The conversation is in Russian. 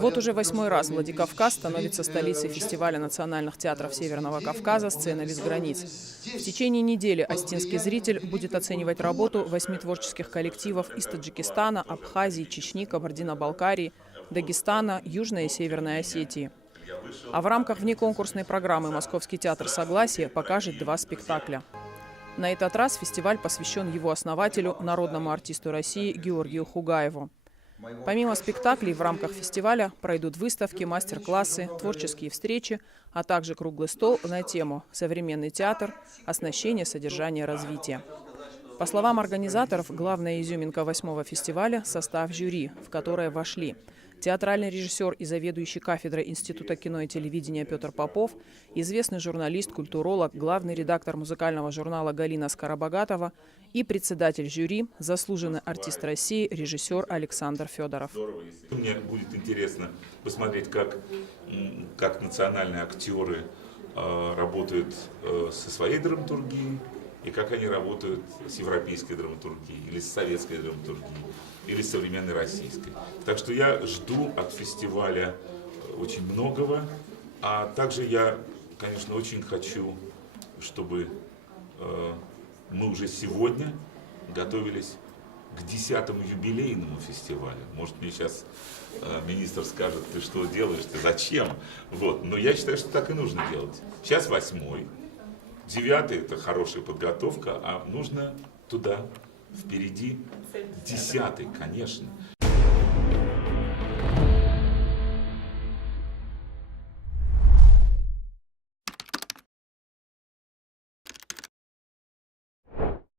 Вот уже 8-й раз Владикавказ становится столицей фестиваля национальных театров Северного Кавказа «Сцена без границ». В течение недели остинский зритель будет оценивать работу 8 творческих коллективов из Таджикистана, Абхазии, Чечни, Кабардино-Балкарии, Дагестана, Южной и Северной Осетии. А в рамках внеконкурсной программы Московский театр «Согласие» покажет 2 спектакля. На этот раз фестиваль посвящен его основателю, народному артисту России Георгию Хугаеву. Помимо спектаклей в рамках фестиваля пройдут выставки, мастер-классы, творческие встречи, а также круглый стол на тему «Современный театр. Оснащение, содержание, развитие». По словам организаторов, главная изюминка 8-го фестиваля – состав жюри, в которое вошли театральный режиссер и заведующий кафедрой Института кино и телевидения Петр Попов, известный журналист, культуролог, главный редактор музыкального журнала Галина Скоробогатова и председатель жюри, заслуженный артист России, режиссер Александр Федоров. Мне будет интересно посмотреть, как национальные актеры работают со своей драматургией, и как они работают с европейской драматургией, или с советской драматургией, или с современной российской. Так что я жду от фестиваля очень многого, а также я, конечно, очень хочу, чтобы мы уже сегодня готовились к 10-му юбилейному фестивалю. Может, мне сейчас министр скажет: ты что делаешь, ты зачем? Вот. Но я считаю, что так и нужно делать. Сейчас 8-й. 9-й – это хорошая подготовка, а нужно туда, впереди 10-й, конечно.